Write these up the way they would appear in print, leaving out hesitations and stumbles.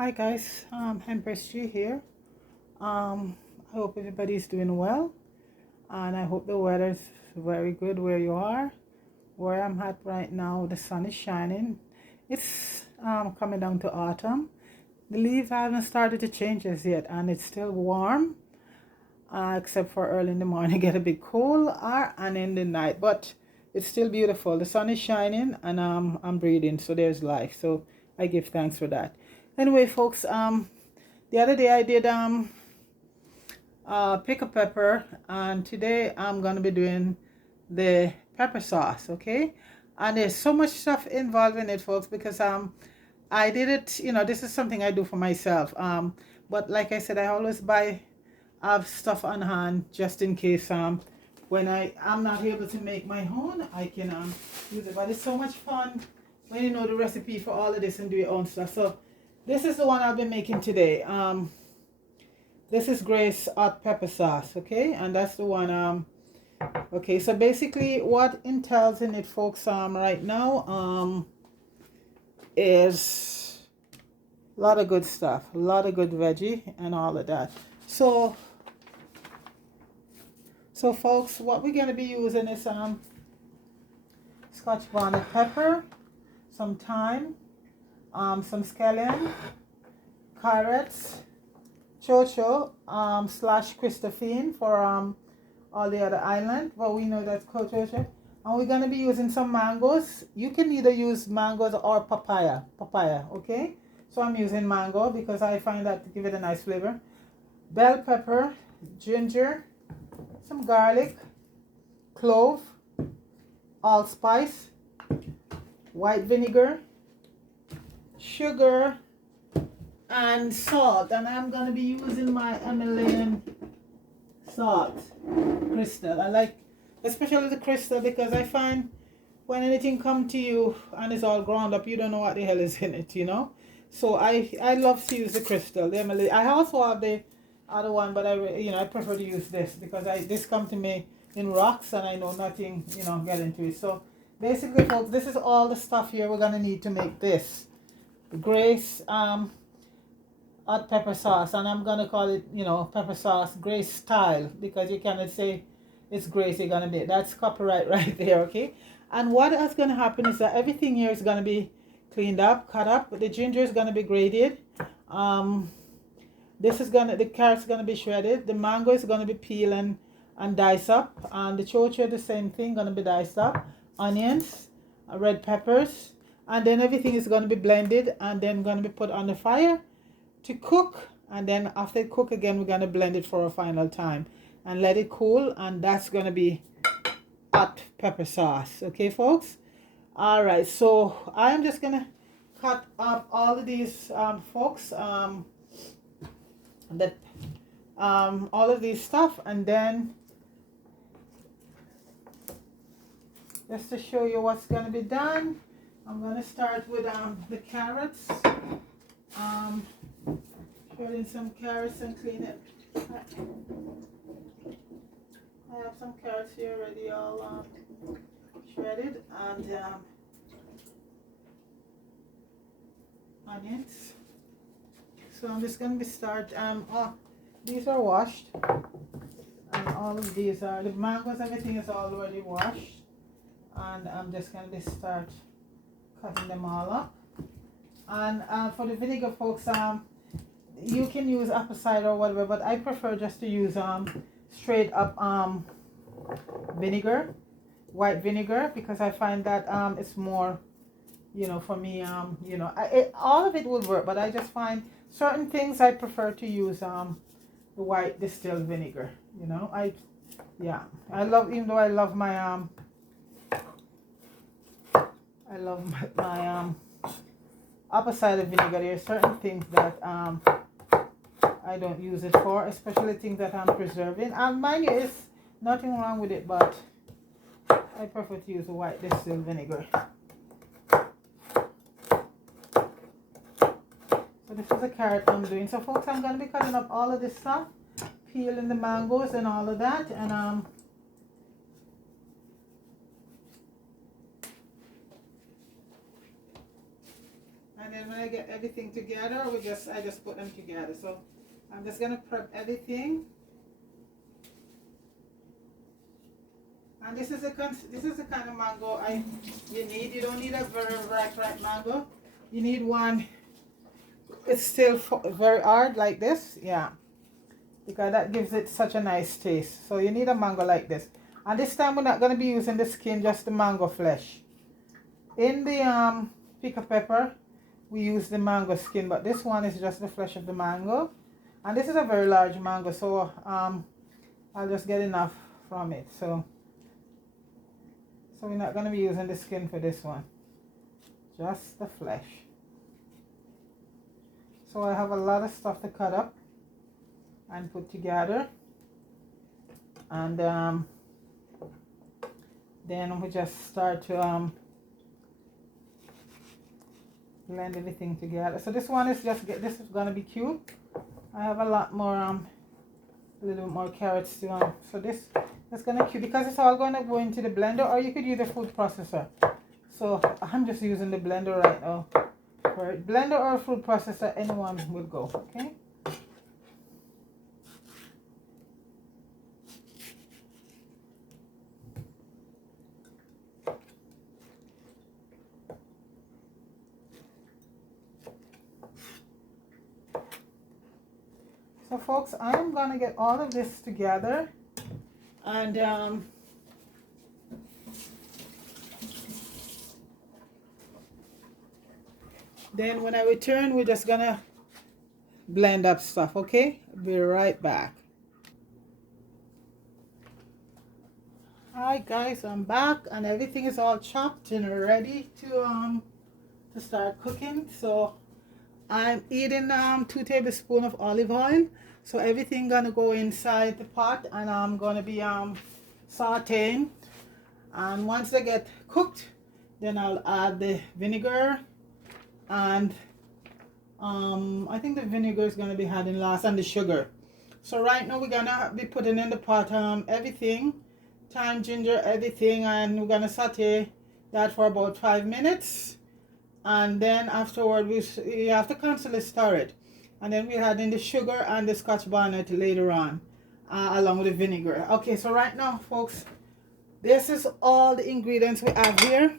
Hi guys, Empress G here. I hope everybody's doing well, and I hope the weather's very good where you are. Where I'm at right now, the sun is shining. It's coming down to autumn. The leaves haven't started to change as yet, and it's still warm, except for early in the morning, get a bit cool, and in the night. But it's still beautiful. The sun is shining, and I'm breathing, so there's life. So I give thanks for that. Anyway, folks, the other day I did pick a pepper, and today I'm gonna be doing the pepper sauce. Okay, and there's so much stuff involved in it, folks, because I did it, this is something I do for myself, but like I said, I always have stuff on hand just in case when I'm not able to make my own, I can use it. But it's so much fun when you know the recipe for all of this and do your own stuff. So this is the one I'll be making today. This is Grace hot pepper sauce, okay? And that's the one. Okay, so basically what entails in it, folks, right now is a lot of good stuff, a lot of good veggie and all of that. So folks, what we're gonna be using is Scotch bonnet pepper, some thyme, some scallion, carrots, chocho slash Christophine for all the other island, but we know that's chocho. And we're gonna be using some mangoes. You can either use mangoes or papaya, okay? So I'm using mango because I find that to give it a nice flavor. Bell pepper, ginger, some garlic, clove, allspice, white vinegar, sugar, and salt. And I'm going to be using my Himalayan salt crystal. I like especially the crystal because I find when anything come to you and it's all ground up, you don't know what the hell is in it, So I love to use the crystal. The Himalayan. I also have the other one, but I prefer to use this because this come to me in rocks and I know nothing, get into it. So basically, folks, this is all the stuff here we're gonna need to make this Grace hot pepper sauce, and I'm gonna call it, pepper sauce Grace style because you cannot say it's Grace. You're gonna be that's copyright right there, okay? And what is gonna happen is that everything here is gonna be cleaned up, cut up. The ginger is gonna be grated. The carrot's gonna be shredded. The mango is gonna be peeled and diced up, and the chocho the same thing, gonna be diced up. Onions, red peppers, and then everything is gonna be blended and then gonna be put on the fire to cook. And then after it cook again, we're gonna blend it for a final time and let it cool, and that's gonna be hot pepper sauce. Okay, folks. All right. So I am just gonna cut up all of these, folks. All of these stuff, and then just to show you what's going to be done, I'm going to start with the carrots. Shredding some carrots and clean it. I have some carrots here already all shredded, and onions. So I'm just going to start, these are washed, and all of these are, the mangoes, everything is already washed, and I'm just going to start cutting them all up. And for the vinegar, folks, you can use apple cider or whatever, but I prefer just to use straight up vinegar, white vinegar, because I find that it's more, for me, all of it will work, but I just find certain things I prefer to use the white distilled vinegar. I love, even though I love my apple cider vinegar, there are certain things that I don't use it for, especially things that I'm preserving. And mind you, it's nothing wrong with it, but I prefer to use the white distilled vinegar. So this is a carrot I'm doing. So folks, I'm going to be cutting up all of this stuff, peeling the mangoes and all of that, and And then when I get everything together, I just put them together. So I'm just gonna prep everything. And this is the kind of mango you need. You don't need a very ripe mango. You need one. It's still very hard like this, yeah, because that gives it such a nice taste. So you need a mango like this. And this time we're not gonna be using the skin, just the mango flesh. In the pickle pepper, we use the mango skin, but this one is just the flesh of the mango. And this is a very large mango, so I'll just get enough from it. So we're not going to be using the skin for this one, just the flesh. So I have a lot of stuff to cut up and put together, and then we just start to blend everything together. So this one is this is going to be cute. I have a lot more a little bit more carrots to so that's gonna be cute because it's all gonna go into the blender, or you could use a food processor. So I'm just using the blender right now. For blender or food processor, anyone will go. Okay. So folks, I'm gonna get all of this together, and then when I return, we're just gonna blend up stuff. Okay, be right back. Alright guys, I'm back and everything is all chopped and ready to start cooking. So I'm eating 2 tablespoons of olive oil. So everything gonna go inside the pot, and I'm gonna be sauteing. And once they get cooked, then I'll add the vinegar, and I think the vinegar is gonna be adding last, and the sugar. So right now we're gonna be putting in the pot everything, thyme, ginger, everything, and we're gonna saute that for about 5 minutes. And then afterward we have to constantly stir it, and then we add in the sugar and the Scotch bonnet later on, along with the vinegar. Okay, so right now folks, this is all the ingredients we have here.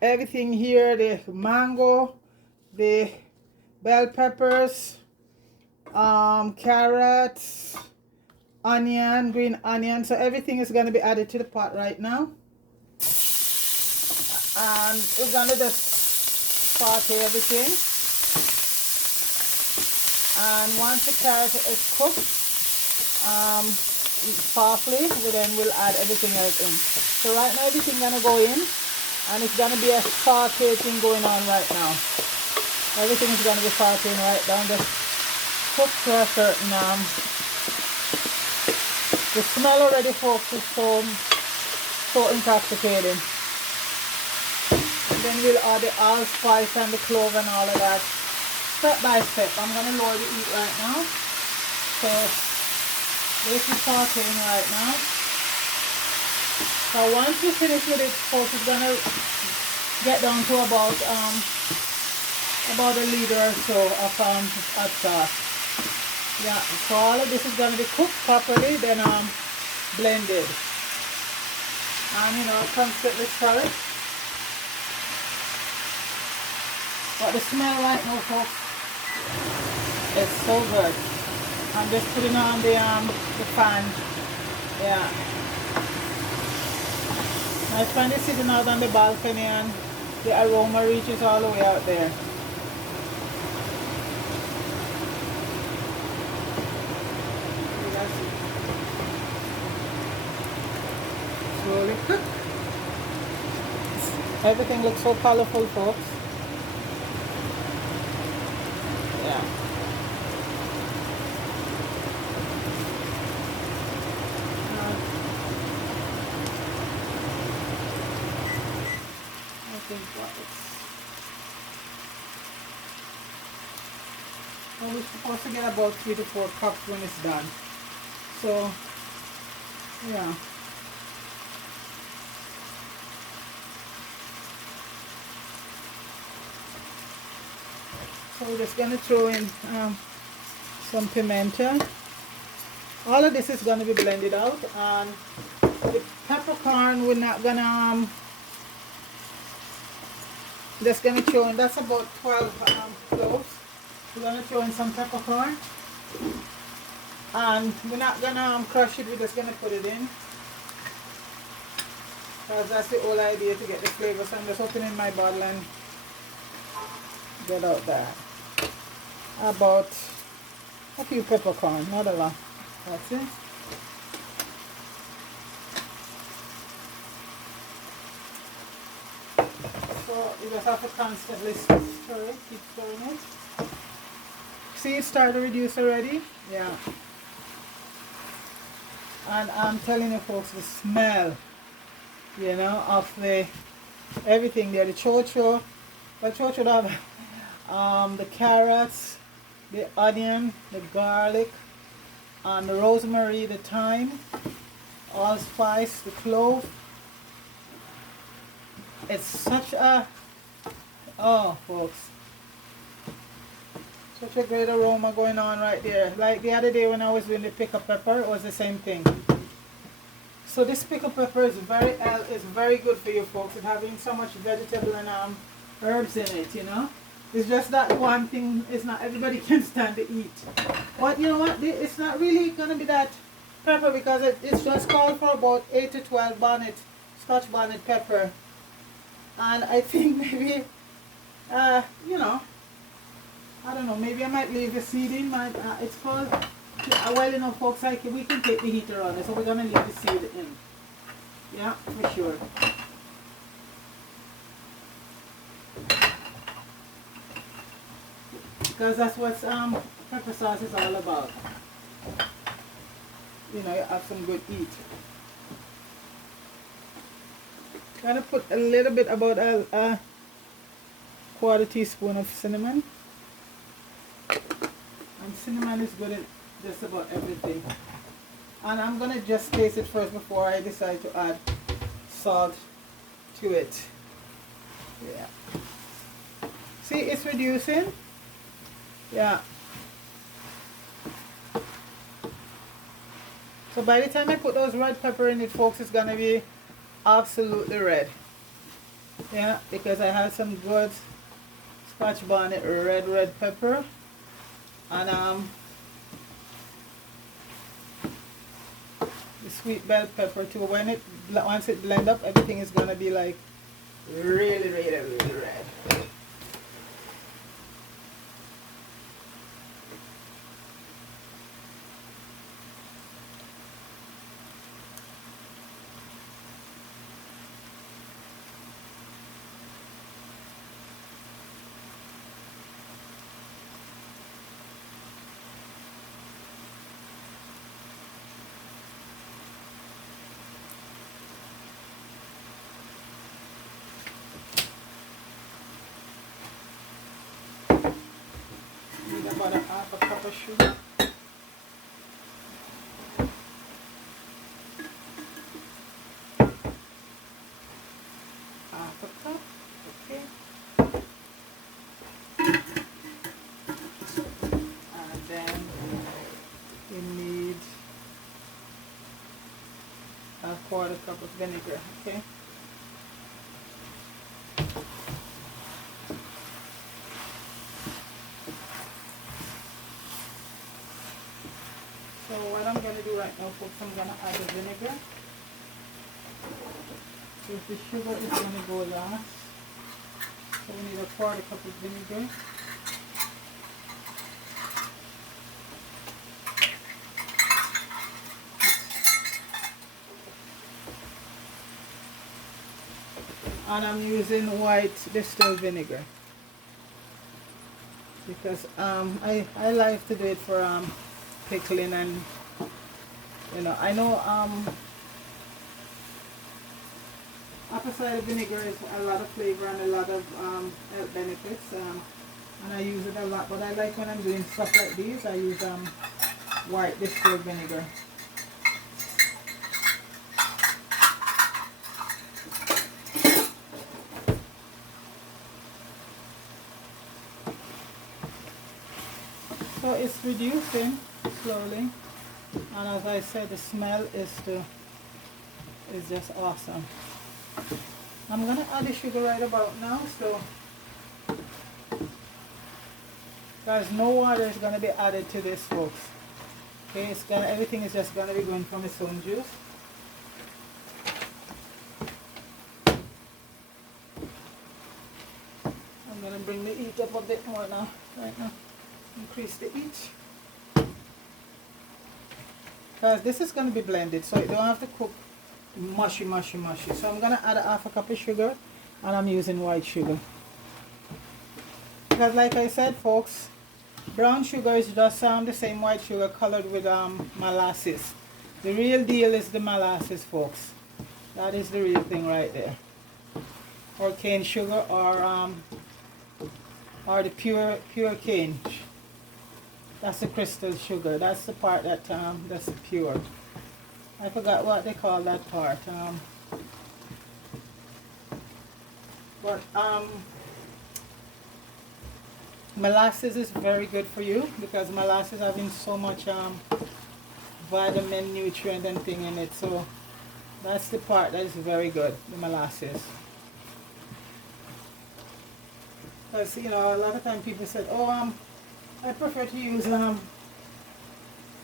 Everything here: the mango, the bell peppers, carrots, onion, green onion. So everything is going to be added to the pot right now, and we're going to just saute everything. And once the carrot is cooked softly, we'll add everything else in. So right now everything gonna go in, and it's gonna be a saute thing going on right now. Everything is gonna be sauteing right down, just cook to a certain the smell already folks is so intoxicating. And then we'll add the allspice and the clove and all of that step by step. I'm going to lower the heat right now. So this is sauteing right now. So once you finish with it folks, it's going to get down to about a liter or so of hot sauce. Yeah, so all of this is going to be cooked properly, then blended. And constantly stir it. But the smell right now folks, it's so good. I'm just putting on the pan. Yeah. My friend is sitting out on the balcony, and the aroma reaches all the way out there. Slowly cook. Everything looks so colorful folks. Yeah. I think we're supposed to get about 3 to 4 cups when it's done. So, yeah. So we're just gonna throw in some pimento. All of this is gonna be blended out, and the peppercorn we're not gonna just gonna throw in. That's about 12 cloves. We're gonna throw in some peppercorn, and we're not gonna crush it. We're just gonna put it in, because that's the whole idea, to get the flavor. So I'm just opening my bottle and get out that. About a few peppercorn, not a lot. That's it. So you just have to constantly stir it, keep stirring it. See, it started to reduce already? Yeah. And I'm telling you folks, the smell, you know, of the everything there, the chocho, but chocho don't have the carrots, the onion, the garlic, and the rosemary, the thyme, allspice, the clove. It's such a, oh folks, such a great aroma going on right there. Like the other day when I was doing the pickled pepper, it was the same thing. So this pickled pepper is very good for you folks. It's having so much vegetable and herbs in it, you know. It's just that one thing is not everybody can stand to eat. But you know what? It's not really going to be that pepper, because it's just called for about 8 to 12 bonnet, Scotch bonnet pepper. And I think maybe, you know, I don't know, maybe I might leave the seed in. It's called, well, you know, folks, we can take the heater on it, so we're going to leave the seed in. Yeah, for sure. Because that's what pepper sauce is all about. You know, you have some good heat. Gonna put a little bit, about a quarter teaspoon of cinnamon. And cinnamon is good in just about everything. And I'm gonna just taste it first before I decide to add salt to it. Yeah. See, it's reducing. Yeah. So by the time I put those red pepper in it, folks, it's gonna be absolutely red. Yeah, because I have some good Scotch bonnet red pepper, and the sweet bell pepper too. Once it blend up, everything is gonna be like really red. About a half a cup of sugar. Half a cup, okay. And then you need a quarter cup of vinegar, okay. So what I'm going to do right now, folks, I'm going to add the vinegar. So the sugar is going to go last. So we need a quarter cup of vinegar. And I'm using white distilled vinegar, because I like to do it for pickling, and you know, I know apple cider vinegar is a lot of flavor and a lot of health benefits, and I use it a lot, but I like when I'm doing stuff like these, I use white distilled vinegar. So it's reducing slowly, and as I said, the smell is just awesome. I'm gonna add the sugar right about now, so guys, no water is gonna be added to this, folks. Okay, everything is just gonna be going from its own juice. I'm gonna bring the heat up a bit more now, right now. Increase the heat. Because this is gonna be blended, so you don't have to cook mushy. So I'm gonna add a half a cup of sugar, and I'm using white sugar. Because like I said, folks, brown sugar is just the same white sugar colored with molasses. The real deal is the molasses, folks. That is the real thing right there. Or cane sugar, or the pure cane. That's the crystal sugar. That's the part that's pure. I forgot what they call that part. Molasses is very good for you, because molasses having so much vitamin, nutrient and thing in it. So that's the part that is very good, the molasses. Because, you know, a lot of times people said, oh, I prefer to use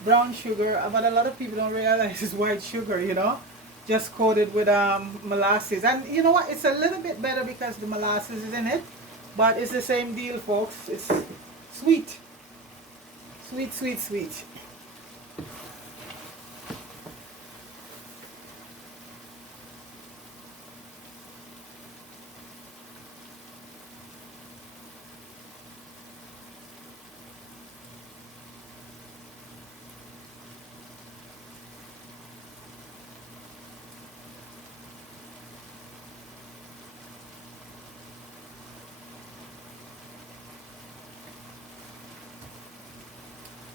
brown sugar, but a lot of people don't realize it's white sugar, you know, just coated with molasses. And you know what, it's a little bit better because the molasses is in it, but it's the same deal, folks. It's sweet. Sweet.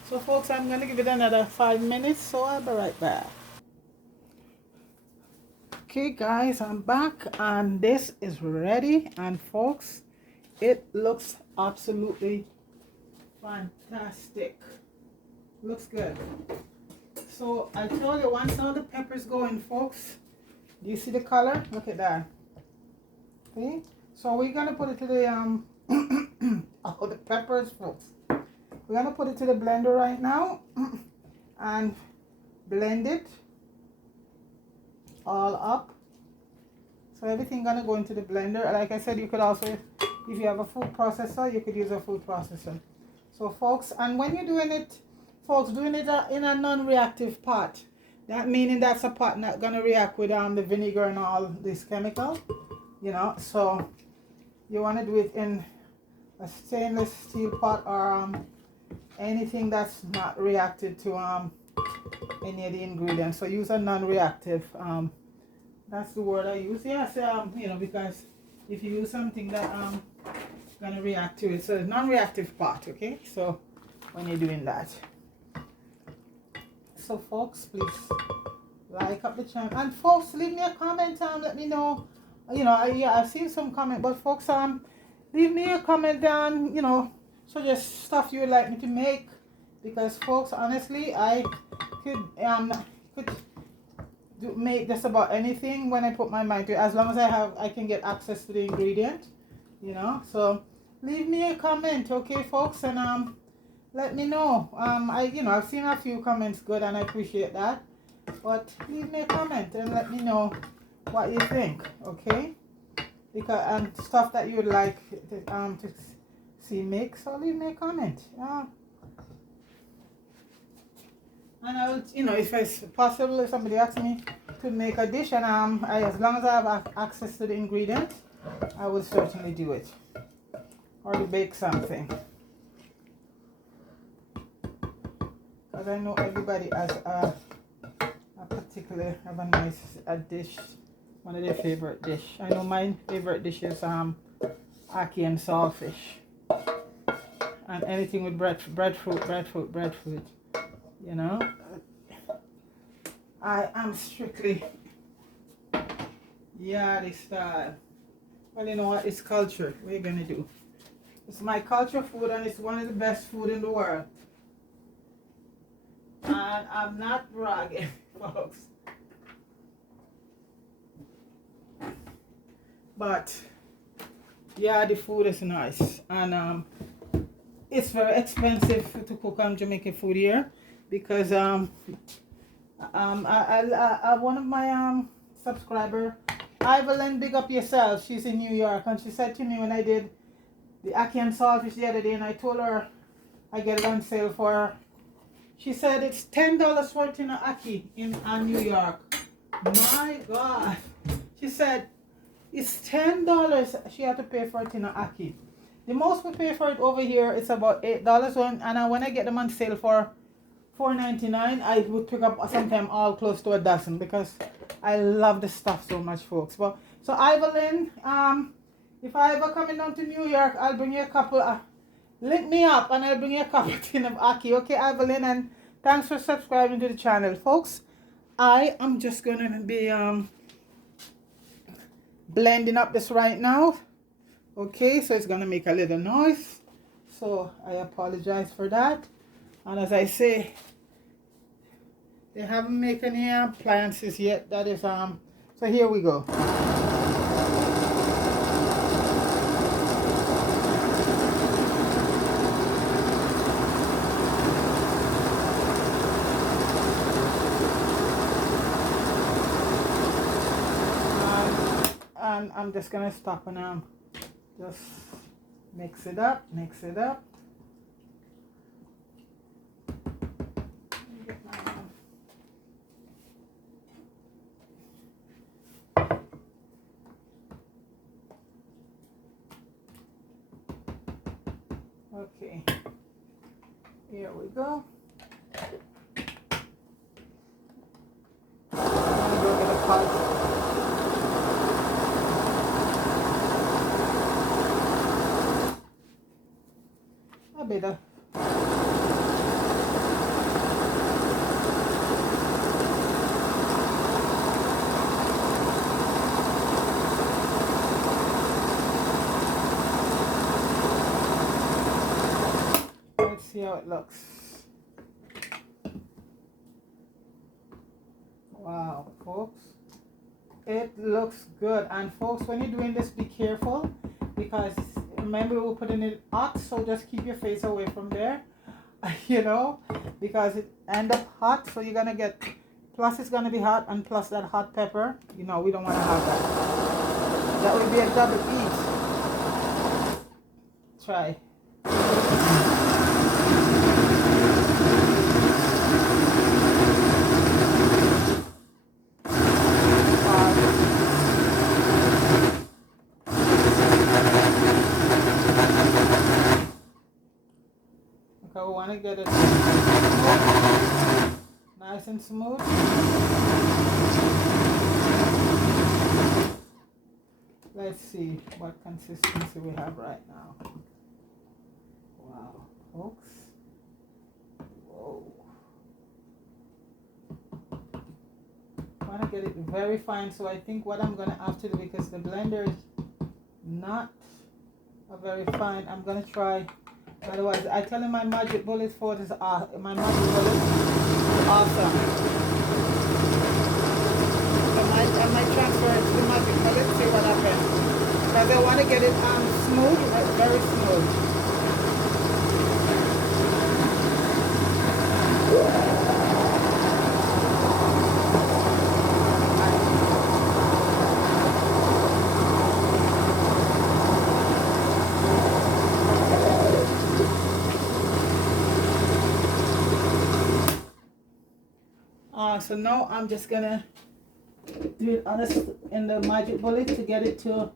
So folks, I'm going to give it another 5 minutes, so I'll be right back. Okay guys, I'm back and this is ready, and folks, it looks absolutely fantastic. Looks good. So I told you, once all the peppers go in, folks, do you see the color? Look at that. Okay, so we're going to put it to the oh, the peppers, folks. We're going to put it to the blender right now and blend it all up. So everything going to go into the blender. Like I said, you could also, if you have a food processor, you could use a food processor. So folks, and when you're doing it, folks, doing it in a non-reactive pot. That meaning that's a pot not going to react with the vinegar and all this chemical, you know. So you want to do it in a stainless steel pot, or anything that's not reacted to any of the ingredients. So use a non-reactive, that's the word I use. Yes, you know, because if you use something that gonna react to it, so non-reactive pot. Okay, so when you're doing that, so folks, please like up the channel, and folks, leave me a comment, let me know, you know, I've seen some comment, but folks, leave me a comment down, you know, suggest stuff you would like me to make, because folks, honestly, I could make just about anything when I put my mind to it, as long as I can get access to the ingredient, you know. So leave me a comment, okay folks, and let me know. I've seen a few comments good, and I appreciate that, but leave me a comment and let me know what you think, okay, because stuff that you would like to see make. So leave me a comment, and I will, you know, if it's possible, if somebody asks me to make a dish, and as long as I have access to the ingredients, I will certainly do it, or to bake something, because I know everybody has a nice dish, one of their favorite dish. I know my favorite dish is ackee and saltfish, and anything with breadfruit, you know. I am strictly yardie style. Well, you know what, it's culture. What are you gonna do? It's my culture food, and it's one of the best food in the world. And I'm not bragging, folks. But yeah, the food is nice, and it's very expensive to cook Jamaican food here because one of my subscriber, Evelyn, big up yourself. She's in New York, and she said to me when I did the ackee and saltfish the other day, and I told her I get it on sale for her. She said it's $10 for a tin of ackee in New York. My God, she said it's $10 she had to pay for a tin of ackee. The most we pay for it over here is about $8 one, and when I get them on sale for $4.99, I would pick up sometime all close to a dozen because I love the stuff so much, folks. But so Evelyn, if I ever coming down to New York, I'll bring you a couple. Link me up, and I'll bring you a couple tin of ackee. Okay, Evelyn, and thanks for subscribing to the channel, folks. I am just gonna be blending up this right now. Okay, so it's gonna make a little noise, so I apologize for that. And as I say, they haven't made any appliances yet. That is so here we go. And I'm just gonna stop and just mix it up. Okay, here we go. I'm gonna go get a pot. Better. Let's see how it looks. Wow, folks, it looks good. And folks, when you're doing this, be careful because remember we're putting it hot, so just keep your face away from there, you know, because it end up hot, so you're gonna get, plus it's gonna be hot, and plus that hot pepper, you know, we don't want to have that. That would be a double eat. Try. We want to get it nice and smooth. Let's see what consistency we have right now. Wow, folks. Whoa. I want to get it very fine, so I think what I'm going to have to do, because the blender is not a very fine, I'm going to try. Otherwise, I tell you my magic bullet for this. My magic bullet is awesome. So I might transfer it to the magic bullet, see what happens. Because I want to get it smooth, very smooth. So now I'm just gonna do it on in the magic bullet to get it to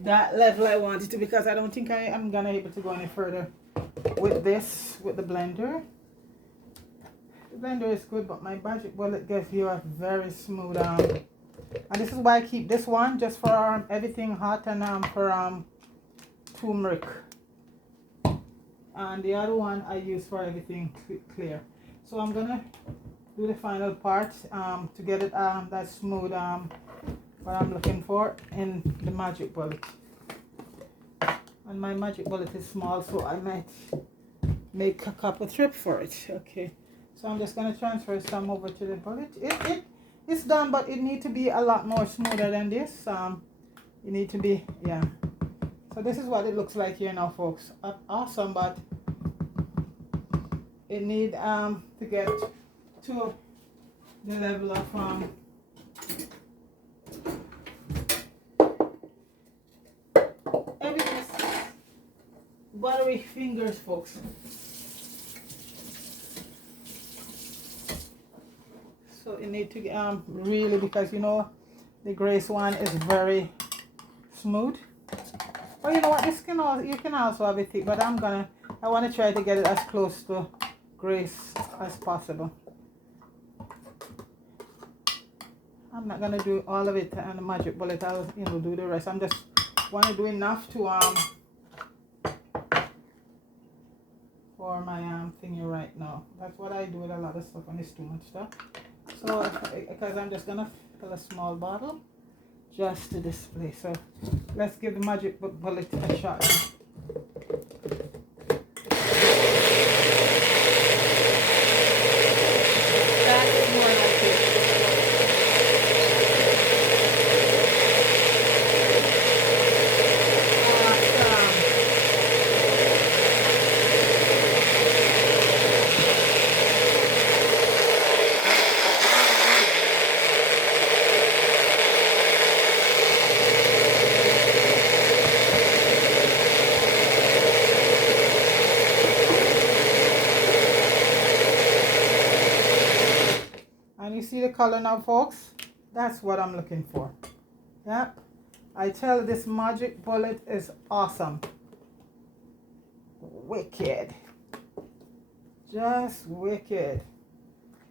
that level I want it to, because I don't think I am gonna be able to go any further with this, with the blender. The blender is good, but my magic bullet gives you a very smooth and this is why I keep this one just for everything hot and for turmeric, and the other one I use for everything clear. So I'm gonna do the final part to get it that smooth what I'm looking for in the magic bullet. And my magic bullet is small, so I might make a couple strips for it. Okay, So I'm just gonna transfer some over to the bullet. It's done, but it needs to be a lot more smoother than this. You need to be, yeah. So this is what it looks like here now, folks. Awesome, but it need to get to the level of everything buttery fingers, folks. So you need to really, because you know the Grace one is very smooth. Well, you know what, this can also, you can also have it thick, but I want to try to get it as close to Grace as possible. I'm not gonna do all of it on the magic bullet. I'll do the rest. I'm just want to do enough to for my thingy right now. That's what I do with a lot of stuff when it's too much stuff. So because I'm just gonna fill a small bottle just to display. So let's give the magic bullet a shot. That's more like it. See the color now, folks? That's what I'm looking for. Yep. I tell you, this magic bullet is awesome. Wicked. Just wicked.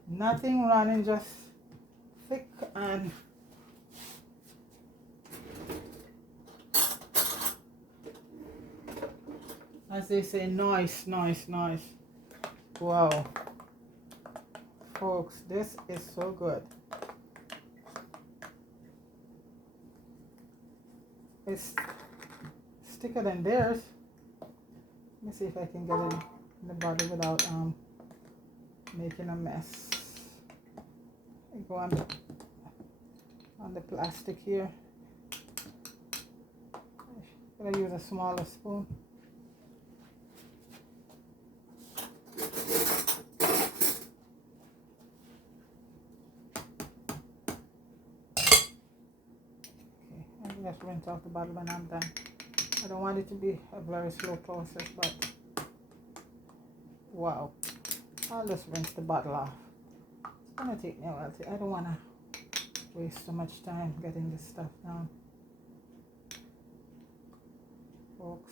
Nothing running, just thick and as they say, nice, nice, nice. Wow. Folks, this is so good. It's thicker than theirs. Let me see if I can get it in the bottle without making a mess. I go on the plastic here. I'm gonna use a smaller spoon. Just rinse off the bottle when I'm done. I don't want it to be a very slow process, but wow. I'll just rinse the bottle off. It's gonna take me a while. I don't want to waste so much time getting this stuff down. Folks,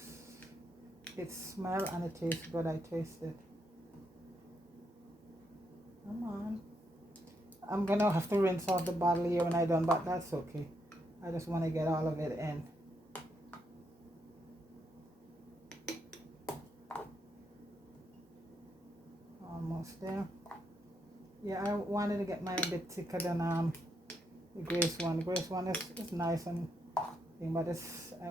it smells and it tastes good. I taste it. Come on. I'm gonna have to rinse off the bottle here when I'm done, but that's okay. I just want to get all of it in. Almost there. Yeah, I wanted to get mine a bit thicker than the Grace one. The Grace one is nice and thing, but it's I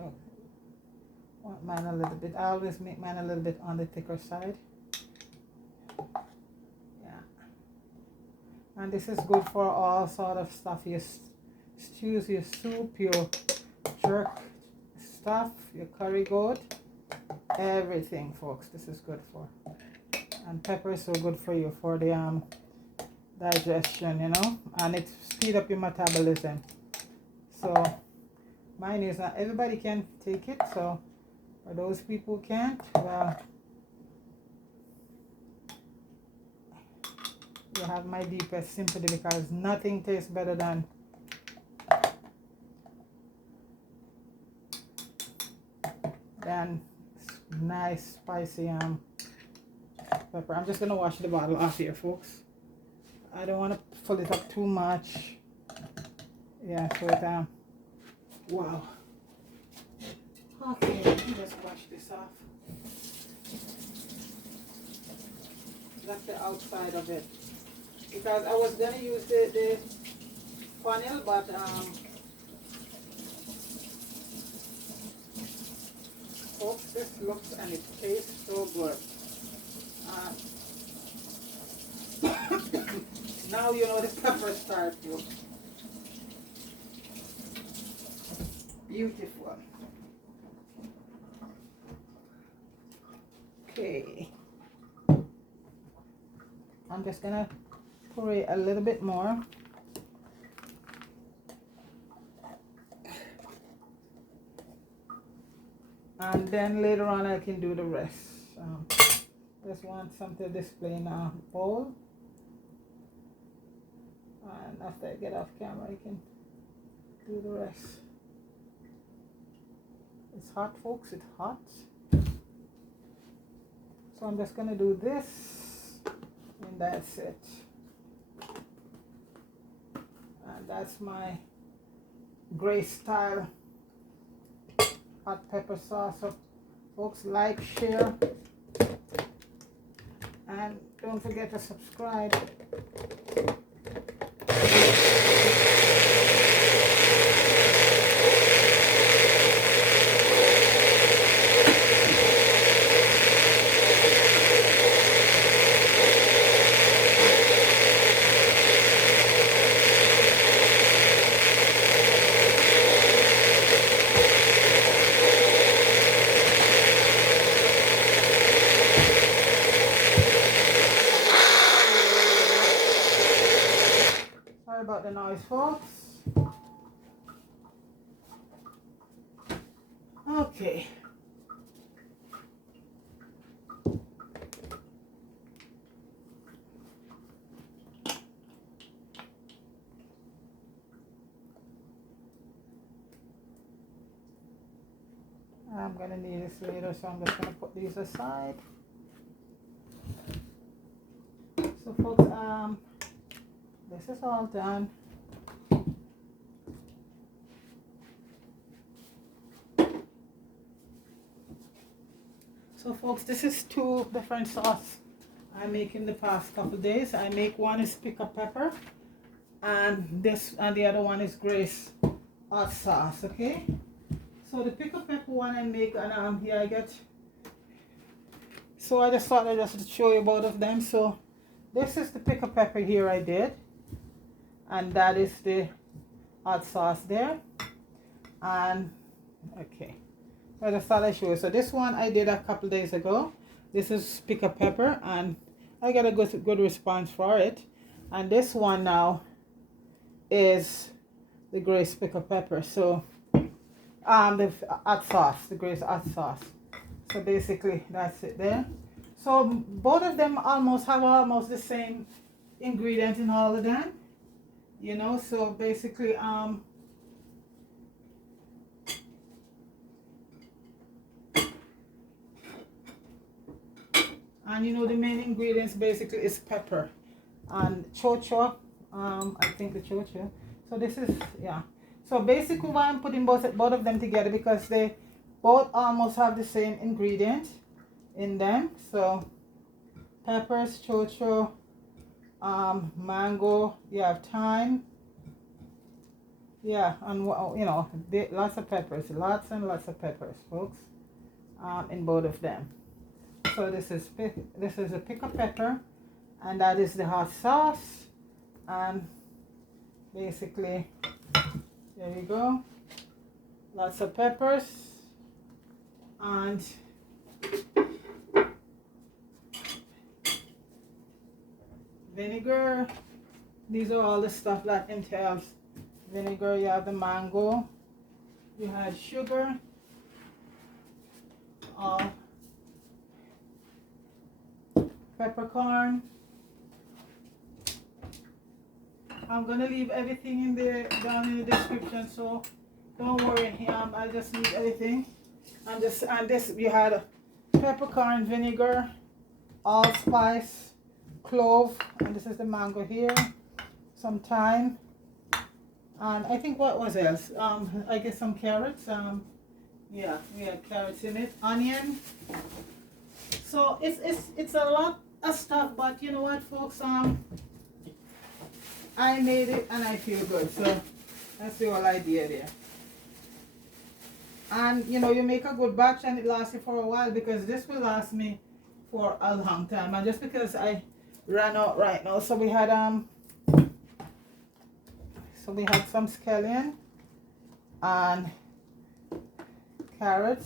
want mine a little bit. I always make mine a little bit on the thicker side. Yeah. And this is good for all sort of stuff. Your stews, your soup, your jerk stuff, your curry goat, everything, folks. This is good for. And pepper is so good for you for the digestion, you know, and it speed up your metabolism. So mine is not everybody can take it, so for those people who can't, well, you have my deepest sympathy, because nothing tastes better than nice spicy pepper. I'm just gonna wash the bottle off here, folks. I don't want to fill it up too much. Yeah, so it wow. Okay, let me just wash this off. That's the outside of it, because I was gonna use the funnel, but folks, this looks and it tastes so good. Now you know the pepper start to. Beautiful. Okay. I'm just gonna puree a little bit more. And then later on I can do the rest. Just want something to display in a bowl. And after I get off camera, I can do the rest. It's hot, folks, it's hot. So I'm just gonna do this, and that's it. And that's my gray style hot pepper sauce. So folks, like, share, and don't forget to subscribe. About the noise, folks. Okay. I'm gonna need this later, so I'm just gonna put these aside. So folks, this is all done. So folks, this is two different sauce I make in the past couple days. I make one is pick-up pepper, and the other one is Grace hot sauce. Okay, so the pick-up pepper one I make, and here I get. So I just thought I'd just show you both of them. So this is the pick-up pepper here I did. And that is the hot sauce there. And okay, I just thought I'd show you. So this one I did a couple days ago. This is pick-up pepper, and I got a good response for it. And this one now is the Grace pick-up pepper. So the hot sauce, the Grace hot sauce. So basically that's it there. So both of them have almost the same ingredient in all of them. You know, so basically, and you know, the main ingredients basically is pepper and chocho. I think the chocho. So this is, yeah. So basically, why I'm putting both of them together, because they both almost have the same ingredient in them. So peppers, chocho, mango, you have thyme, yeah, and you know, lots of peppers, lots and lots of peppers, folks, in both of them. So this is a pick-up pepper, and that is the hot sauce, and basically there you go, lots of peppers, and vinegar. These are all the stuff that entails vinegar. You have the mango, you have sugar, peppercorn. I'm gonna leave everything in there down in the description, so don't worry. I just leave everything. And this you had peppercorn, vinegar, allspice, clove, and this is the mango here, some thyme, and I think what was else? I guess some carrots. Yeah, we had carrots in it, onion. So it's a lot of stuff, but you know what, folks? I made it and I feel good, so that's the whole idea there. And you know, you make a good batch and it lasts you for a while, because this will last me for a long time. And just because I ran out right now, so we had So we have some scallion and carrots.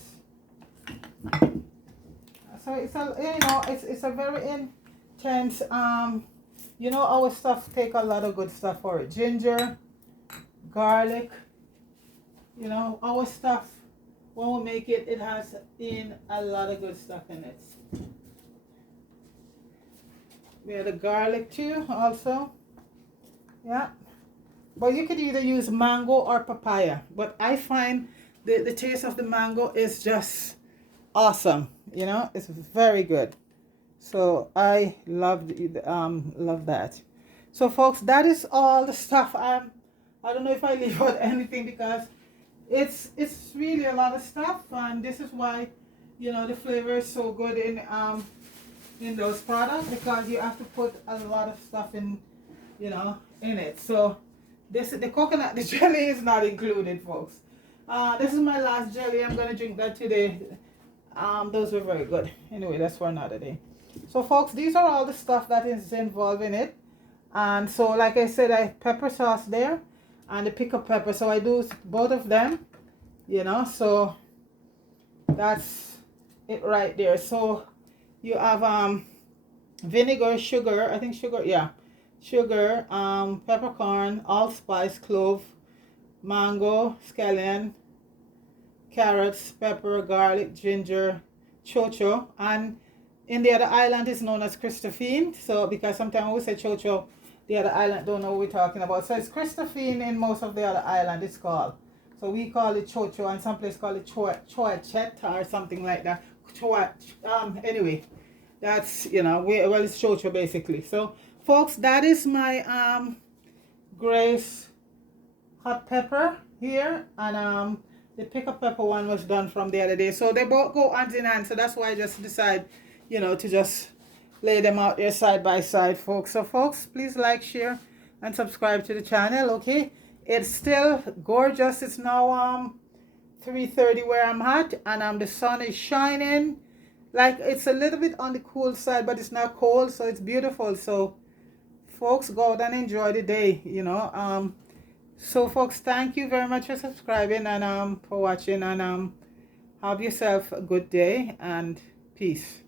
So it's a, you know, it's a very intense, you know, our stuff take a lot of good stuff for it. Ginger, garlic, you know, our stuff, when we make it, it has in a lot of good stuff in it. We have the garlic too, also. Yeah. But you could either use mango or papaya. But I find the taste of the mango is just awesome. You know, it's very good. So I love that. So folks, that is all the stuff. I don't know if I leave out anything because it's really a lot of stuff, and this is why, you know, the flavor is so good in those products, because you have to put a lot of stuff in, you know, in it. So the coconut, the jelly is not included, folks. This is my last jelly. I'm gonna drink that today. Those were very good. Anyway, that's for another day. So folks, these are all the stuff that is involved in it. And so like I said, I pepper sauce there and the pickled pepper. So I do both of them, you know. So that's it right there. So you have vinegar, sugar, I think sugar, yeah, sugar, peppercorn, allspice, clove, mango, scallion, carrots, pepper, garlic, ginger, chocho, and in the other island is known as Christophine. So because sometimes we say chocho, the other island don't know what we're talking about. So it's Christophine in most of the other island, it's called. So we call it chocho, and some place call it choachet or something like that. Anyway, that's, you know, well, it's chocho basically. So folks, that is my Grace hot pepper here, and the pickled pepper one was done from the other day. So they both go hand in hand. So that's why I just decide, you know, to just lay them out there side by side, folks. So folks, please like, share, and subscribe to the channel. Okay, it's still gorgeous. It's now 3:30 where I'm at, and the sun is shining. Like, it's a little bit on the cool side, but it's not cold, so it's beautiful. So folks, go out and enjoy the day, you know. So folks, thank you very much for subscribing and for watching, and have yourself a good day, and peace.